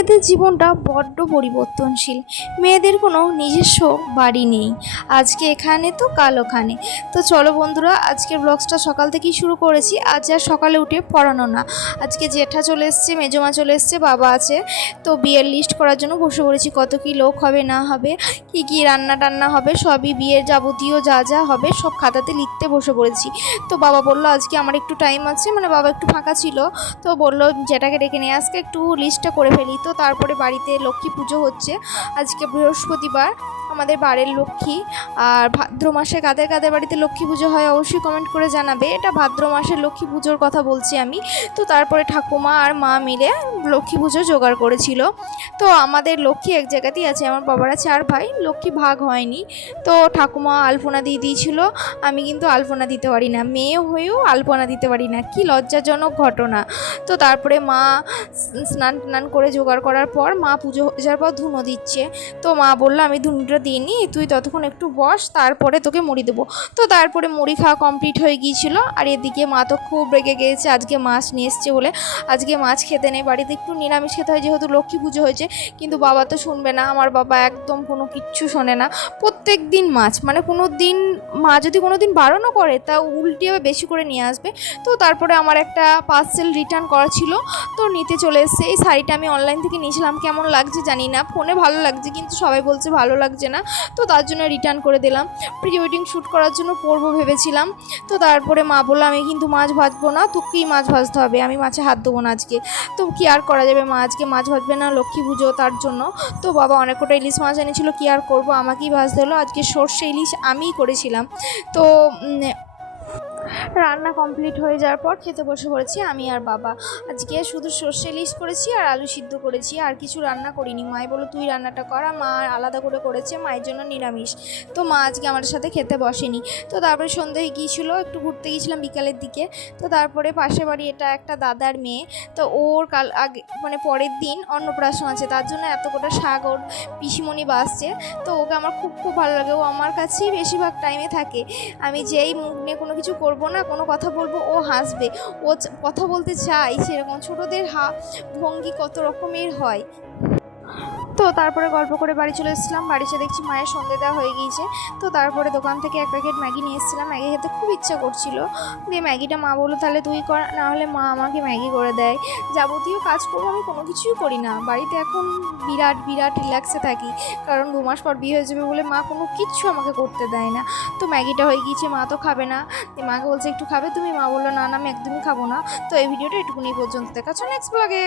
Red জীবনটা বড্ড পরিবর্তনশীল। মেয়েদের কোনো নিজস্ব বাড়ি নেই। আজকে এখানে তো কাল ওখানে। তো চলো বন্ধুরা, আজকের ব্লগসটা সকাল থেকেই শুরু করেছি। আজ আর সকালে উঠে পড়ানো না। আজকে জেঠা চলে এসছে, মেজমা চলে এসছে, বাবা আছে। তো বিয়ের লিস্ট করার জন্য বসে পড়েছি, কত কী লোক হবে, না হবে, কী কী রান্না টান্না হবে, সবই বিয়ের যাবতীয় যা যা হবে, সব খাতাতে লিখতে বসে পড়েছি। তো বাবা বলল, আজকে আমার একটু টাইম আছে। মানে বাবা একটু ফাঁকা ছিল। তো বলল যেটাকে ডেকে নিয়ে আজকে একটু লিস্টটা করে ফেলি। তো তারপরে বাড়িতে লক্ষ্মী পুজো হচ্ছে। আজকে বৃহস্পতিবার। আমাদের বাড়ির লক্ষ্মী। আর ভাদ্র মাসে কাদের কাদের বাড়িতে লক্ষ্মী পুজো হয় অবশ্যই কমেন্ট করে জানাবে। এটা ভাদ্র মাসের লক্ষ্মী পুজোর কথা বলছি আমি। তো তারপরে ঠাকুমা আর মা মিলে লক্ষ্মী পুজো জোগাড় করেছিল। তো আমাদের লক্ষ্মী এক জায়গাতেই আছে, আমার বাবারা চার ভাই, লক্ষ্মী ভাগ হয়নি। তো ঠাকুমা আলপনা দিয়ে দিয়েছিল। আমি কিন্তু আলপনা দিতে পারি না মেয়ে হয়েও আলপনা দিতে পারি না। কি লজ্জাজনক ঘটনা। তো তারপরে মা স্নান টান করে জোগাড় করার পর মা পুজো হয়ে যাওয়ার পর ধুনো দিচ্ছে। তো মা বলল, আমি ধুনোটা দিইনি, তুই ততক্ষণ একটু বস, তারপরে তোকে মুড়ি দেবো। তো তারপরে মুড়ি খাওয়া কমপ্লিট হয়ে গিয়েছিল, আর এদিকে মা তো খুব রেগে গিয়েছে আজকে মাছ নিয়ে এসছে বলে। আজকে মাছ খেতে নেই, বাড়িতে একটু নিরামিষ খেতে হয়, যেহেতু লক্ষ্মী পুজো হয়েছে, কিন্তু বাবা তো শুনবে না, আমার বাবা একদম কোনো কিচ্ছু শোনে না। প্রত্যেক দিন মাছ মানে কোনো দিন, মা যদি কোনো দিন বারণও করে, তা উল্টে বেশি করে নিয়ে আসবে। তো তারপরে আমার একটা পার্সেল রিটার্ন করা ছিল, তো নিতে চলে এসেছে। এই শাড়িটা আমি অনলাইন থেকে নিয়েছিলাম, কেমন লাগছে জানি না ফোনে ভালো লাগছে, কিন্তু সবাই বলছে ভালো লাগছে তো তার জন্য রিটার্ন করে দিলাম। প্রি ওয়েডিং শ্যুট করার জন্য পরবো ভেবেছিলাম। তো তারপরে মা বলল, আমি কিন্তু মাছ ভাজবো না, তোকেই মাছ ভাজতে হবে। আমি মাছে হাত দেবো না আজকে। তো কি আর করা যাবে? মা আজকে মাছ ভাজবে না, লক্ষ্মী পুজো তার জন্য। তো বাবা অনেক কটা ইলিশ মাছ এনেছিল, কি আর করব? আমাকেই ভাজতে হলো। আজকে সর্ষে ইলিশ আমিই করেছিলাম। তো রান্না কমপ্লিট হয়ে যাওয়ার পর খেতে বসে পড়েছি আমি আর বাবা। আজকে শুধু সর্ষে ইলিশ করেছি আর আলু সিদ্ধ করেছি, আর কিছু রান্না করিনি। মাই বলো তুই রান্নাটা কর। মা আলাদা করে করেছে মায়ের জন্য নিরামিষ। তো মা আজকে আমার সাথে খেতে বসেনি। তো তারপরে সন্ধ্যে গিয়েছিল, একটু ঘুরতে গিয়েছিলাম বিকালের দিকে। তো তারপরে পাশে বাড়ি এটা একটা দাদার মেয়ে। তো ওর কাল আগে মানে পরের দিন অন্নপ্রাশন আছে, তার জন্য এত গোটা শাক ওর পিসিমণি বাসছে। তো ওকে আমার খুব খুব ভালো লাগে। ও আমার কাছেই বেশিরভাগ টাইমে থাকে। আমি যেই মুখ নিয়ে কোনো কিছু করব না কোনো কথা বলব, ও হাসবে। ও কথা বলতে চায় সেরকম। ছোটোদের হা, ভঙ্গি কত রকমের হয়। তো তারপরে গল্প করে বাড়ি চলে এসেছিলাম। বাড়ি এসে দেখছি মায়ের সন্ধে দেওয়া হয়ে গিয়েছে। তো তারপরে দোকান থেকে এক প্যাকেট ম্যাগি নিয়ে এসেছিলাম। ম্যাগি খেতে খুব ইচ্ছা করছিল। দিয়ে ম্যাগিটা মা বলল, তাহলে তুই কর, না হলে মা আমাকে ম্যাগি করে দেয়। যাবতীয় কাজ করব, আমি কোনো কিছুই করি না। বাড়িতে এখন বিরাট বিরাট রিল্যাক্সে থাকি। কারণ দু মাস পর বিয়ে হয়ে যাবে বলে মা কোনো কিচ্ছু আমাকে করতে দেয় না। তো ম্যাগিটা হয়ে গিয়েছে, মা তো খাবে না। মাকে বলছে, একটু খাবে তুমি? মা বলল, না না, আমি একদমই খাব না। তো এই ভিডিওটা এটুকুনি পর্যন্ত। দেখাচ্ছ নেক্সট ব্লগে